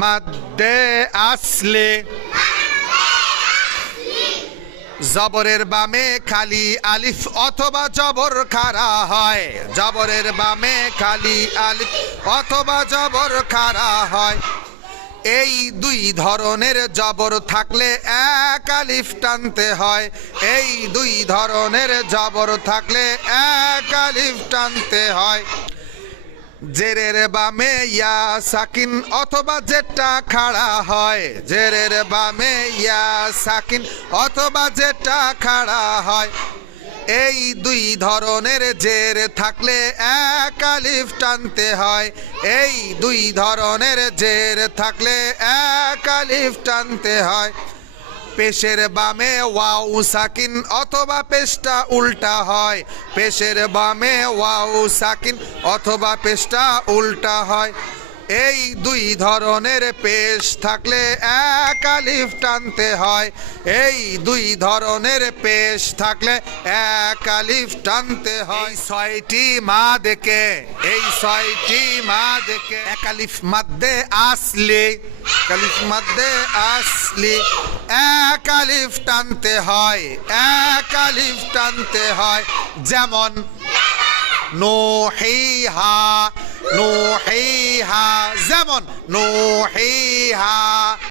মাদ্দে আসলে। জবরের বামে খালি আলিফ অথবা জবর খারা হয়। জবরের বামে খালি আলিফ অথবা জবর খারা হয়। এই দুই ধরনের জবর থাকলে এক আলিফ টানতে হয়। এই দুই ধরনের জবর থাকলে এক আলিফ টানতে হয়। জেরের বামে ইয়া সাকিন, অথবা যেটা খাড়া হয়। জেরের বামে ইয়া সাকিন, অথবা যেটা খাড়া হয়। এই দুই ধরনের জের থাকলে এক আলিফ টানতে হয়। এই দুই ধরনের জের থাকলে এক আলিফ টানতে হয়। পেশের বামে ওয়াও সাকিন অথবা পেশটা উল্টা হয়। পেশের বামে ওয়াও সাকিন অথবা পেশটা উল্টা হয়। এই দুই ধরনের পেশ থাকলে এক আলিফ টানতে হয়। এই দুই ধরনের পেশ থাকলে এক আলিফ টানতে হয়। ছয়টি মা দেখে এই ছয়টি মা দেখে এক আলিফ মাদ্দে আসলে এক মধ্যে আসলি আসলে এক আলিফ টানতে হয়, এক আলিফ টানতে হয়। যেমন, নোহিহা নোহিহা, যেমন নো নোহিহা।